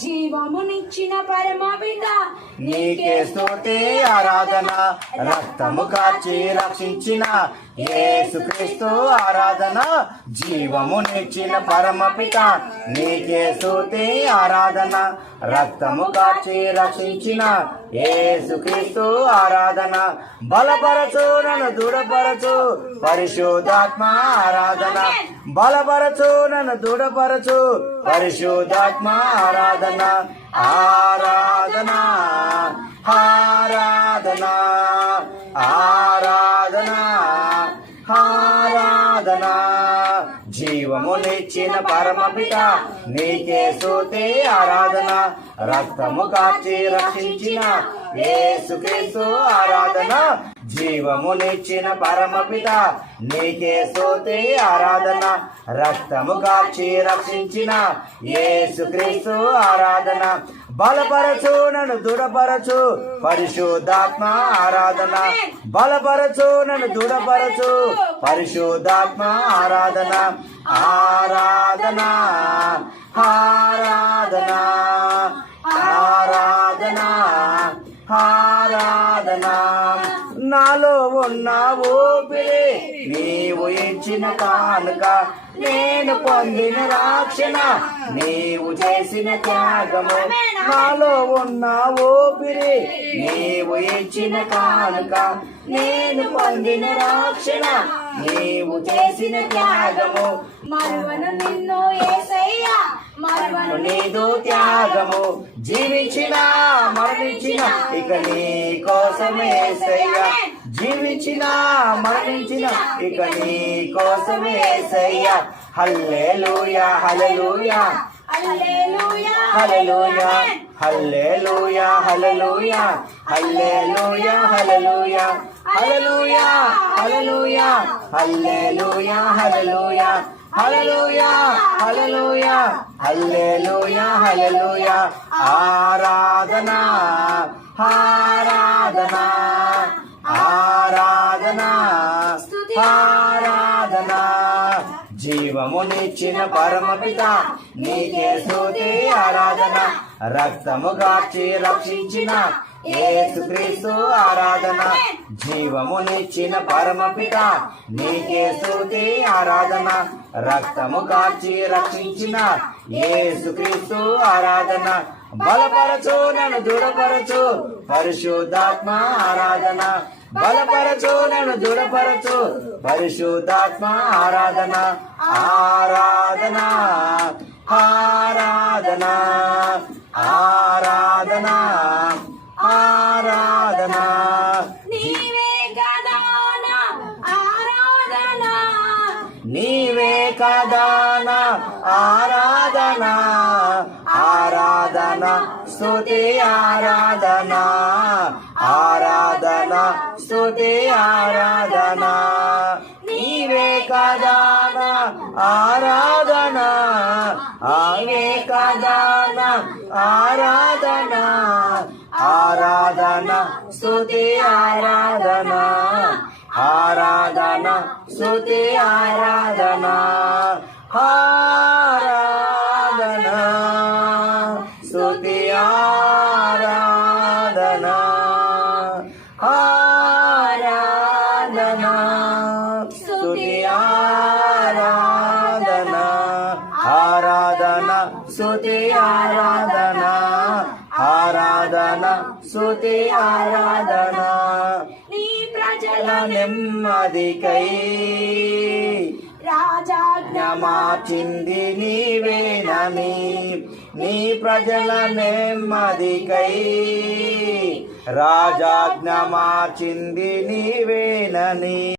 జీవమునిచ్చిన పరమపిత నీకే స్తుతి ఆరాధన. రక్తము కార్చి రక్షించిన యేసుక్రీస్తు ఆరాధన. జీవమునిచ్చిన పరమపిత నీకే స్తుతి ఆరాధన. రక్తము కార్చి రక్షించిన యేసుక్రీస్తు ఆరాధన. బలపరచు నన్ను దృఢపరచు పరిశుద్ధాత్మ ఆరాధన. బలపరచు నన్ను దృఢపరచు పరిశుద్ధాత్మ ఆరాధన. ఆరాధన ఆరాధన ఆరాధన ఆరాధన. జీవమునిచ్చిన పరమపిత నీకే స్తుతి ఆరాధన. రక్తము కార్చి రక్షించిన యేసుక్రీస్తు ఆరాధన. జీవమునిచ్చిన పరమపిత నీకే స్తుతి ఆరాధన. రక్తము కార్చి రక్షించిన యేసుక్రీస్తు ఆరాధన. బలపరచు నన్ను దృఢపరచు పరిశుద్ధాత్మ ఆరాధన. బలపరచు నన్ను దృఢపరచు పరిశుద్ధాత్మ ఆరాధన. ఆరాధన ఆరాధన ఆరాధన ఆరాధన. నాలో ఉన్న ఊపిరి నీవు ఇచ్చిన కానుక. నేను పొందిన రక్షణ నీవు చేసిన త్యాగము. నాలో ఉన్న ఊపిరి నీవు ఇచ్చిన కానుక. నేను పొందిన రక్షణ నీవు చేసిన త్యాగము. మరువను నిన్ను యేసయ్యా, మరువను నీదు త్యాగము. జీవించిన మరణించిన ఇక నీ కోసమే యేసయ్యా. జీవించిన మరణించిన ఇక నీ కోసమే యేసయ్యా. హల్లెలూయా హల్లెలూయా హల్లెలూయా హల్లెలూయా హల్లెలూయా హల్లెలూయా హల్లెలూయా హల్లెలూయా హల్లెలూయా హల్లెలూయా హల్లెలూయా హల్లెలూయా హల్లెలూయా హల్లెలూయా హల్లెలూయా హల్లెలూయా. ఆరాధన ఆరాధన ఆరాధన ఆరాధన. జీవమునిచ్చిన పరమపిత నీకే స్తుతి ఆరాధన. రక్తము కార్చి రక్షించిన యేసుక్రీస్తు ఆరాధన. జీవమునిచ్చిన పరమపిత నీకే స్తుతి ఆరాధన. రక్తము కార్చి రక్షించిన యేసుక్రీస్తు ఆరాధన. బలపరచు నన్ను దృఢపరచు పరిశుద్ధాత్మ ఆరాధన. బలపరచు నన్ను దృఢపరచు పరిశుద్ధాత్మ ఆరాధన. ఆరాధన ఆరాధన ఆరాధన ఆరాధన. నీవే కదా నా ఆరాధన, నీవే కదా నా ఆరాధన. ఆరాధన స్తుతి ఆరాధన ఆరాధన స్తుతి ఆరాధన. నీవే కదా నా ఆరాధన. నీవే కదా నా ఆరాధన. ఆరాధన స్తుతి ఆరాధన ఆరాధన స్తుతి ఆరాధన. ఆరాధన స్తుతి ఆరాధన ఆరాధన స్తుతి ఆరాధన ఆరాధన స్తుతి ఆరాధన ఆరాధన స్తుతి ఆరాధన. నీ ప్రజల నెమ్మదికై రాజాజ్ఞ మార్చింది నీవేనని. నీ ప్రజల నెమ్మదికై రాజాజ్ఞ మార్చింది నీవేనని.